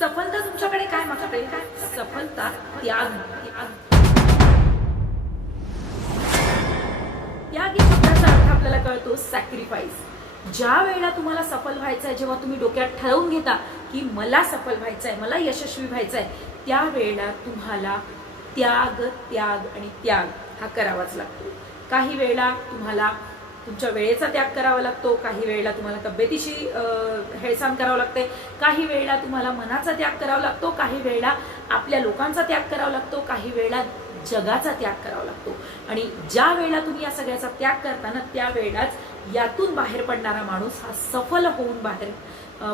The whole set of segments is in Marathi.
सफलता तुमच्याकडे काय मागते? सफलता त्याग. त्याग या शब्दाचा अर्थ आपल्याला कळतो सॅक्रिफाईस. ज्या वेळेला तुम्हाला सफल व्हायचंय, जेव्हा तुम्ही डोक्यात ठरवून घेता की मला सफल व्हायचंय, मला यशस्वी व्हायचंय, त्यावेळेला तुम्हाला त्याग त्याग आणि त्याग हा करावाच लागतो. काही वेळेला तुम्हाला तुमच्या वेळेचा त्याग करावा लागतो, काही वेळेला तुम्हाला तब्येतीशी हेळसांड करावं लागते, काही वेळेला तुम्हाला मनाचा त्याग करावा लागतो, काही वेळेला आपल्या लोकांचा त्याग करावा लागतो, काही वेळेला जगाचा त्याग करावा लागतो. आणि ज्या वेळेला तुम्ही या सगळ्याचा त्याग करताना त्यावेळेलाच यातून बाहेर पडणारा माणूस हा सफल होऊन बाहेर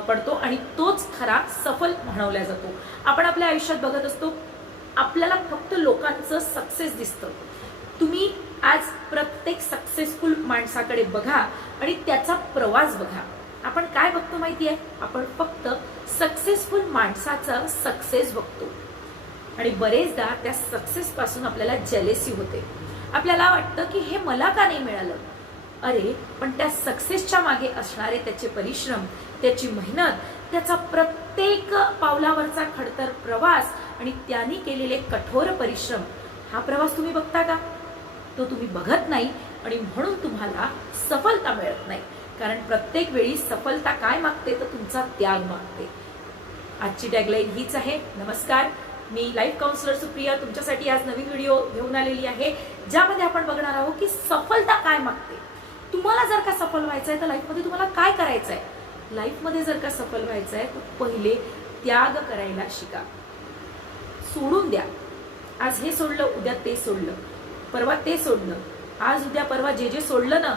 पडतो आणि तोच खरा सफल म्हणवला जातो. आपण आपल्या आयुष्यात बघत असतो, आपल्याला फक्त लोकांचं सक्सेस दिसतं. तुम्ही आज प्रत्येक सक्सेसफुल माणसाकडे बघा आणि त्याचा प्रवास बघा. आपण काय बघतो माहितीये? आपण फक्त सक्सेसफुल माणसाचा सक्सेस बघतो आणि बरेचदा त्या सक्सेस पासून आपल्याला जेलेसी होते. आपल्याला वाटतं की हे मला का नाही मिळालं. अरे पण त्या सक्सेसच्या मागे असणारे त्याचे परिश्रम, त्याची मेहनत, त्याचा प्रत्येक पावलावरचा खडतर प्रवास आणि त्यांनी केलेले कठोर परिश्रम, हा प्रवास तुम्ही बघता का? तो तुम्ही बघत नाही आणि म्हणून तुम्हाला सफलता मिळत नाही. कारण प्रत्येक वेळी सफलता काय मागते? तर तुमचा त्याग मागते. आजची टॅगलाईन हीच आहे. नमस्कार, मी लाईफ काउन्सिलर सुप्रिया तुमच्यासाठी आज नवीन व्हिडिओ घेऊन आलेली आहे, ज्यामध्ये आपण बघणार आहोत की सफलता काय मागते. तुम्हाला जर का सफल व्हायचंय तर लाईफमध्ये तुम्हाला काय करायचंय? लाईफमध्ये जर का सफल व्हायचंय तर पहिले त्याग करायला शिका. सोडून द्या. आज हे सोडलं, उद्या ते सोडलं, परवा ते सोडलं, आज उद्या परवा जे सोडलं ना,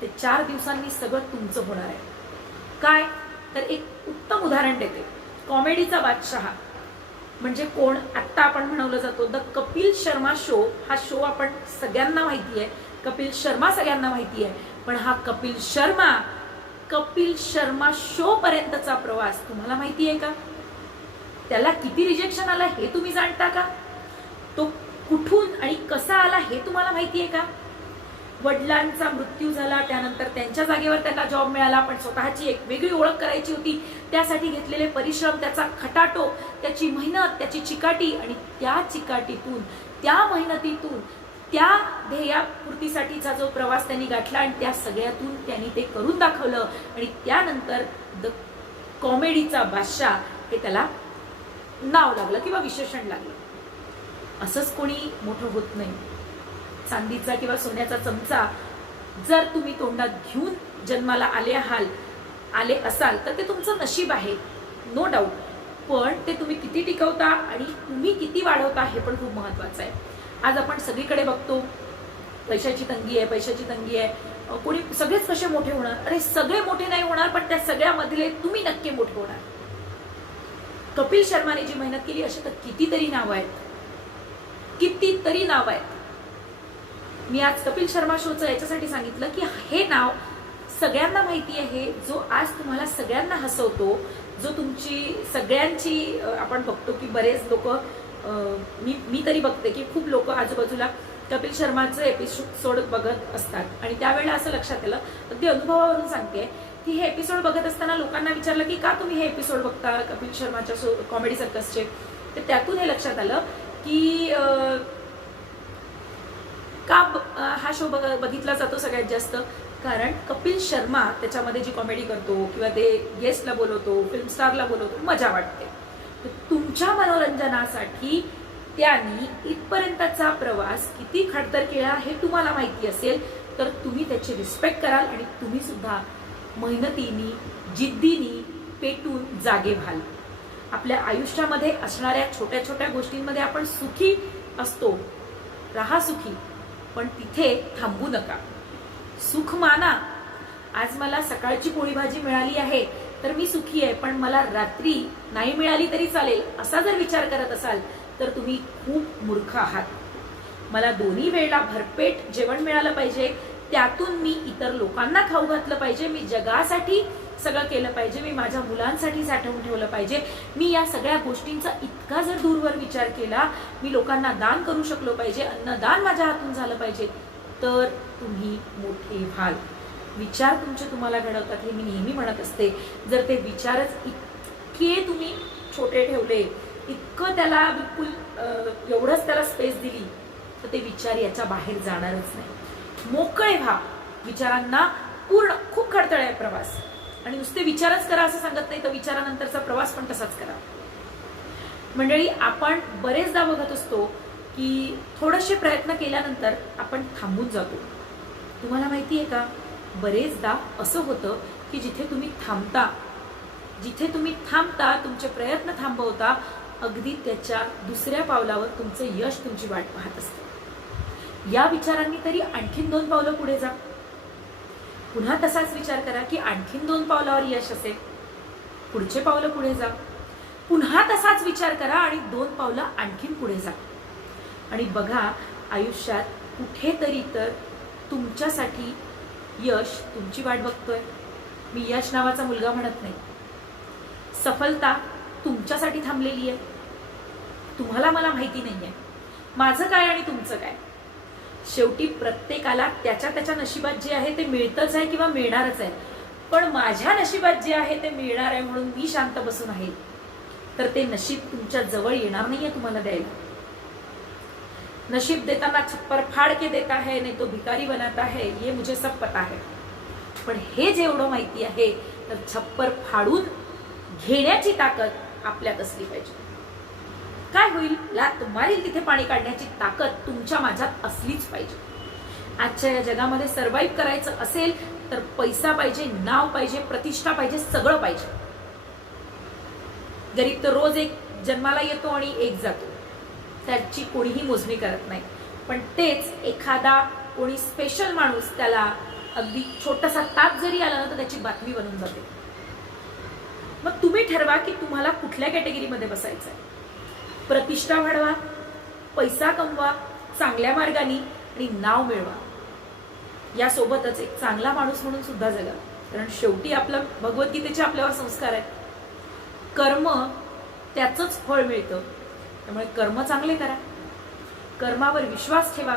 ते 4 दिवसांनी सगळं तुमचं होणार आहे. काय तर एक उत्तम उदाहरण देते. कॉमेडीचा बादशाह म्हणजे कोण? आत्ता आपण म्हणवलं जातो द कपिल शर्मा शो. हा शो आपण सगळ्यांना माहिती आहे, कपिल शर्मा सगळ्यांना माहिती आहे, पण हा कपिल शर्मा शो पर्यंतचा प्रवास तुम्हाला माहिती आहे का? त्याला किती रिजेक्शन आलं हे तुम्ही जाणता का? तो कुठून आणि कसा आला हे तुम्हाला माहिती आहे का? वडिलांचा मृत्यू झाला, त्यानंतर त्यांच्या जागेवर त्यांना जॉब मिळाला, पण स्वतःची एक वेगळी ओळख करायची होती. त्यासाठी घेतलेले परिश्रम, त्याचा खटाटो, त्याची मेहनत, त्याची चिकाटी आणि त्या चिकाटीतून, त्या मेहनतीतून, त्या ध्येयापूर्तीसाठीचा जो प्रवास त्यांनी गाठला आणि त्या सगळ्यातून त्यांनी ते करून दाखवलं आणि त्यानंतर द कॉमेडीचा बादशाह हे त्याला नाव लागलं किंवा विशेषण लागलं. असंच कोणी मोठं होत नाही. चांदीचा किंवा सोन्याचा चमचा जर तुम्ही तोंडात घेऊन जन्माला आले असाल तर ते तुमचं नशीब आहे, नो डाऊट. पण ते तुम्ही किती टिकवता आणि तुम्ही किती वाढवता हे पण खूप महत्वाचं आहे. आज आपण सगळीकडे बघतो पैशाची तंगी आहे. कोणी सगळेच कसे मोठे होणार? अरे सगळे मोठे नाही होणार, पण त्या सगळ्यामधले तुम्ही नक्की मोठे होणार. कपिल शर्माने जी मेहनत केली अशी तर कितीतरी नाव आहेत. मी आज कपिल शर्मा शोचं याच्यासाठी सांगितलं की हे नाव सगळ्यांना माहिती आहे, जो आज तुम्हाला सगळ्यांना हसवतो, जो तुमची सगळ्यांची आपण बघतो की बरेच लोक, मी तरी बघते की खूप लोक आजूबाजूला कपिल शर्माचे एपिसोड बघत असतात आणि त्यावेळेला असं लक्षात आलं, अगदी अनुभवावरून सांगते की हे एपिसोड बघत असताना लोकांना विचारलं की का तुम्ही हे एपिसोड बघता कपिल शर्माच्या कॉमेडी सर्कसचे, तर त्यातून हे लक्षात आलं की का हा शो बघितला जातो सगळ्यात जास्त. कारण कपिल शर्मा त्याच्यामध्ये जी कॉमेडी करतो किंवा ते गेस्टला बोलवतो, फिल्म स्टारला बोलवतो, मजा वाटते. तुमच्या मनोरंजनासाठी त्यांनी इथपर्यंतचा प्रवास किती खडतर केला हे तुम्हाला माहिती असेल तर तुम्ही त्याची रिस्पेक्ट कराल आणि तुम्ही सुद्धा मेहनतीने, जिद्दीने पेटून जागे व्हाल. आपल्या आयुष्यामध्ये असणाऱ्या छोट्या छोट्या गोष्टींमध्ये आपण सुखी असतो, राहा सुखी, पण तिथे थांबू नका. सुख माना. आज मला सकाळची पोळी भाजी मिळाली आहे तर मी सुखी आहे, पण मला रात्री नाही मिळाली तरी चालेल असा जर विचार करत असाल तर तुम्ही खूप मूर्ख आहात. मला दोन्ही वेळेला भरपेट जेवण मिळालं पाहिजे, त्यातून मी इतर लोकांना खाऊ घातलं पाहिजे, मी जगासाठी सगळं केलं पाहिजे, मी माझ्या मुलांसाठी साठवून ठेवलं पाहिजे. मी या सगळ्या गोष्टींचा इतका जर दूरवर विचार केला, मी लोकांना दान करू शकलो पाहिजे, अन्नदान माझ्या हातून झालं पाहिजे, तर तुम्ही मोठे व्हाल. विचार तुमचे तुम्हाला घडवतात हे मी नेहमी म्हणत असते. जर ते विचारच इतके तुम्ही छोटे ठेवले, इतकं त्याला बिलकुल एवढंच त्याला स्पेस दिली, तर ते विचार याच्या बाहेर जाणारच नाही. मोकळे व्हा विचारांना. पूर्ण खूप खडतळ आहे प्रवास, आणि नुसते विचारच करा असं सांगत नाही, तर विचारानंतरचा प्रवास पण तसाच करा. मंडळी, आपण बरेचदा बघत असतो की थोडेसे प्रयत्न केल्यानंतर आपण थांबून जातो. तुम्हाला माहिती आहे का, बरेचदा असं होतं की जिथे तुम्ही थांबता, तुमचे प्रयत्न थांबवता, अगदी त्याच्या दुसऱ्या पावलावर तुमचं यश तुमची वाट पाहत असतं. या विचारांनी तरी आणखीन 2 पावलं पुढे जा. पुन्हा तसाच विचार करा की आणखीन 2 पावलावर यश असेल, पुढचे पावलं पुढे जा. पुन्हा तसाच विचार करा आणि 2 पावलं आणखीन पुढे जा. आणि बघा, आयुष्यात कुठेतरी तर तुमच्यासाठी यश तुमची वाट बघतोय. मी यश नावाचा मुलगा म्हणत नाही. सफलता तुमच्यासाठी थांबलेली आहे. तुम्हाला मला माहिती नाहीये माझं काय आणि तुमचं काय. शेवटी प्रत्येकाला त्याच्या त्याच्या नशिबात जे आहे ते मिळतच आहे किंवा मिळणारच आहे. पण माझ्या नशिबात जे आहे ते मिळणार आहे म्हणून मी शांत बसून आहे, तर ते नशीब तुमच्या जवळ येणार नाहीये तुम्हाला द्यायला. नशीब देताना छप्पर फाड़ के देता है, नहीं तो भिकारी बनाता है, ये मुझे सब पता है. पण हे जेवढं माहिती आहे, तर छप्पर फाडून घेण्याची ताकद आपल्यात असली पाहिजे. काय होईल, लात मारील तिथे पाणी काढण्याची ताकद तुमच्या माझ्यात असलीच पाहिजे. आजच्या या जगामध्ये सर्व्हाइव्ह करायचं असेल तर पैसा पाहिजे, नाव पाहिजे, प्रतिष्ठा पाहिजे, सगळं पाहिजे. गरीब तर रोज एक जन्माला येतो आणि एक जातो, त्याची कोणीही मोजणी करत नाही. पण तेच एखादा कोणी स्पेशल माणूस, त्याला अगदी छोटासा ताप जरी आला ना तर त्याची बातमी बनून जाते. मग तुम्ही ठरवा की तुम्हाला कुठल्या कॅटेगरीमध्ये बसायचं आहे. प्रतिष्ठा वाढवा, पैसा कमवा चांगल्या मार्गाने आणि नाव मिळवा. यासोबतच एक चांगला माणूस म्हणून सुद्धा जगा. कारण शेवटी आपलं भगवद्गीतेचे आपल्यावर संस्कार आहेत. कर्म त्याचंच फळ मिळतं. त्यामुळे कर्म चांगले करा, कर्मावर विश्वास ठेवा,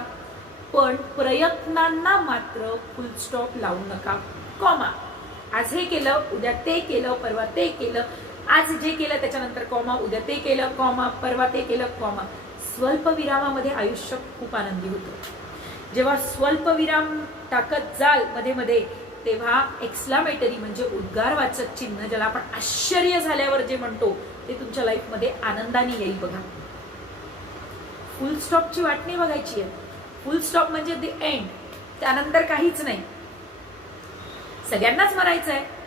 पण प्रयत्नांना मात्र फुल स्टॉप लावू नका. कॉमा. आज हे केलं, उद्या ते केलं, परवा ते केलं. आज जे केलं त्याच्यानंतर कॉमा, उद्या ते केलं कॉमा, परवा ते केलं कॉमा. स्वल्प विरामामध्ये आयुष्य खूप आनंदी होतं. जेव्हा स्वल्प विराम टाकत जाल मध्ये मध्ये, तेव्हा एक्सक्लामेटरी म्हणजे उद्गारवाचक चिन्ह, ज्याला आपण आश्चर्य झाल्यावर जे म्हणतो, ते तुमच्या लाईफमध्ये आनंदाने येईल. बघा, फुल स्टॉपची वाट नाही बघायची आहे. फुल स्टॉप म्हणजे द एंड, त्यानंतर काहीच नाही. सगळ्यांनाच मरायचं आहे.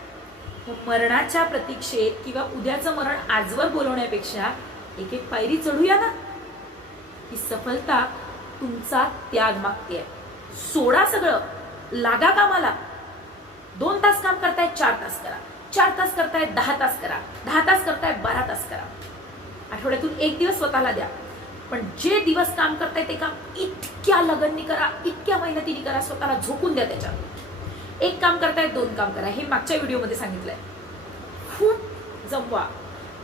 मरणाच्या प्रतीक्षेत किंवा उद्याचं मरण आजवर बोलवण्यापेक्षा एक एक पायरी चढूया ना. ही सफलता तुमचा त्याग मागते. सोडा सगळं, लागा कामाला. 2 तास काम करताय 4 तास करा, 4 तास करताय 10 तास करा, 10 तास करताय 12 तास करा. आठवड्यातून 1 दिवस स्वतःला द्या. पण जे दिवस काम करताय ते काम इतक्या लगननी करा, इतक्या मेहनतीने करा, स्वतःला झोकून द्या त्याच्यात. 1 काम करताय 2 काम करा, हे मागच्या व्हिडिओमध्ये सांगितलंय. खूप जमवा,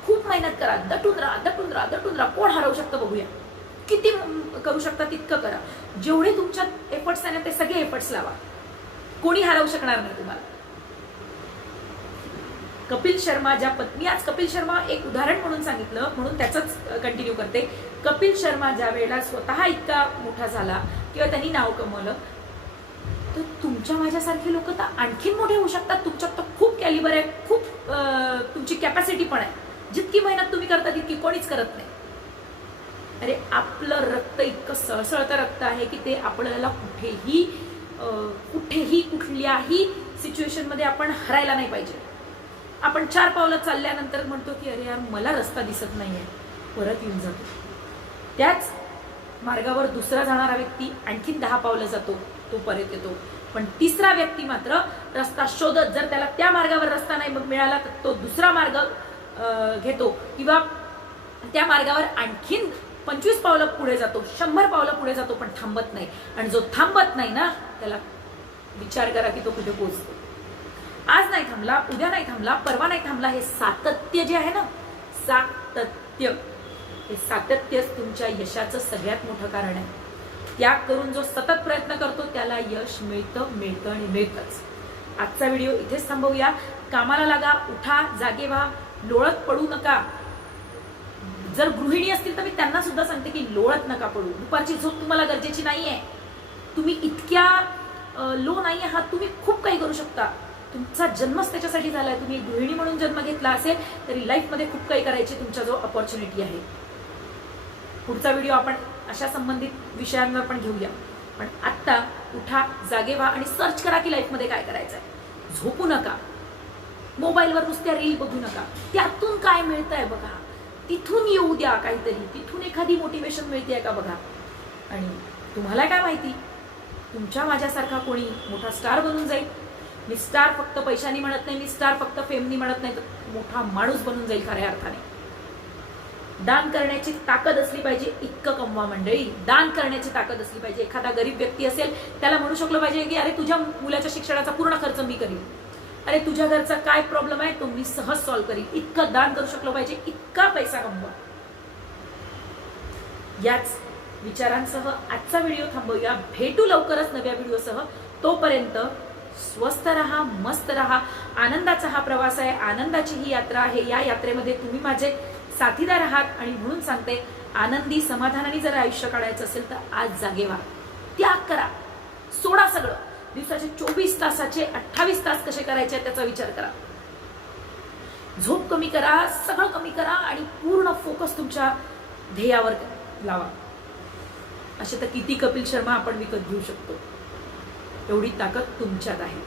खूप मेहनत करा, दटून राहा. कोण हरवू शकतं बघूया. किती करू शकता तितकं करा. जेवढे तुमच्यात एफर्ट्स आहे ना, ते सगळे एफर्ट्स लावा. कोणी हरवू शकणार नाही तुम्हाला. कपिल शर्मा ज्या पत्नी, आज कपिल शर्मा एक उदाहरण म्हणून सांगितलं म्हणून त्याचंच कंटिन्यू करते. कपिल शर्मा ज्या वेळेला स्वतः इतका मोठा झाला किंवा त्यांनी नाव कमवलं, तर तुमच्या माझ्यासारखे लोक तर आणखीन मोठे होऊ शकतात. तुमच्यात तर खूप कॅलिबर आहे, खूप तुमची कॅपॅसिटी पण आहे. जितकी मेहनत तुम्ही करता तितकी कोणीच करत नाही. अरे, आपलं रक्त इतकं सळसळतं रक्त आहे की ते आपल्याला कुठेही कुठल्याही सिच्युएशनमध्ये आपण हरायला नाही पाहिजे. आपण 4 पावलं चालल्यानंतर म्हणतो की अरे यार, मला रस्ता दिसत नाहीये, परत येऊन जातो. त्याच मार्गावर दुसरा जाणारा व्यक्ती आणखीन 10 पावलं जातो, तो परत येतो. पण तिसरा व्यक्ती मात्र रस्ता शोधत, जर त्याला त्या मार्गावर रस्ता नाही मिळाला तर तो दुसरा मार्ग घेतो किंवा त्या मार्गावर आणखीन 25 पावलं पुढे जातो, 100 पावलं पुढे जातो, पण थांबत नाही. आणि जो थांबत नाही ना, त्याला विचार करा की तो कुठे पोहोचतो. आज नाही थांबला, उद्या नाही थांबला, परवा नाही थांबला, हे सातत्य जे आहे ना, सातत्य, हे सातत्यच तुमच्या यशाचं सगळ्यात मोठं कारण आहे. त्याग करून जो सतत प्रयत्न करतो त्याला यश मिळतं आणि मिळतंच. आजचा व्हिडिओ इथेच थांबवूया. कामाला लागा, उठा, जागे व्हा, लोळत पडू नका. जर गृहिणी असतील तर मी त्यांना सुद्धा सांगते की लोळत नका पडू. दुपारची झोप तुम्हाला गरजेची नाहीये. तुम्ही इतक्या लो नाही आहात, तुम्ही खूप काही करू शकता. तुमचा जन्मच त्याच्यासाठी झालाय. तुम्ही गृहिणी म्हणून जन्म घेतला असेल तरी लाईफमध्ये खूप काही करायची तुमच्याजवळ अपॉर्च्युनिटी आहे. पुढचा व्हिडिओ आपण अशा संबंधित विषयांवर पण घेऊया. पण आत्ता उठा, जागे व्हा आणि सर्च करा की लाईफमध्ये काय करायचंय. झोपू नका, मोबाईलवर नुसत्या रील बघू नका. त्यातून काय मिळतंय बघा, तिथून येऊ द्या काहीतरी, तिथून एखादी मोटिवेशन मिळतेय का बघा. आणि तुम्हाला काय माहिती, तुमच्या माझ्यासारखा कोणी मोठा स्टार बनून जाईल. मी स्टार फक्त पैशानी म्हणत नाही, मी स्टार फक्त फेमनी म्हणत नाही, तर मोठा माणूस बनून जाईल खऱ्या अर्थाने. दान करण्याची ताकद असली पाहिजे, इतकं कमवा मंडळी. दान करण्याची ताकद असली पाहिजे. एखादा गरीब व्यक्ती असेल त्याला म्हणू शकलो पाहिजे की अरे तुझ्या मुलाच्या शिक्षणाचा पूर्ण खर्च मी करीन, अरे तुझ्या घरचा काय प्रॉब्लेम आहे तो मी सहज सॉल्व्ह करीन. इतकं दान करू शकलो पाहिजे, इतका पैसा कमवा. याच विचारांसह आजचा व्हिडिओ थांबवूया. भेटू लवकरच नव्या व्हिडिओसह. तोपर्यंत स्वस्थ राहा, मस्त राहा. आनंदाचा हा प्रवास आहे, आनंदाची ही यात्रा आहे. या यात्रेमध्ये तुम्ही माझे साथीदार आहात आणि म्हणून सांगते, आनंदी समाधानाने जर आयुष्य काढायचं असेल तर आज जागे व्हा, त्याग करा, सोडा सगळं. दिवसाचे 24 तासाचे 28 तास कसे करायचे त्याचा विचार करा. झोप कमी करा, सगळं कमी करा आणि पूर्ण फोकस तुमच्या ध्येयावर लावा. असे तर किती कपिल शर्मा आपण विकत घेऊ शकतो. एवढी ताकद तुमच्यात आहे.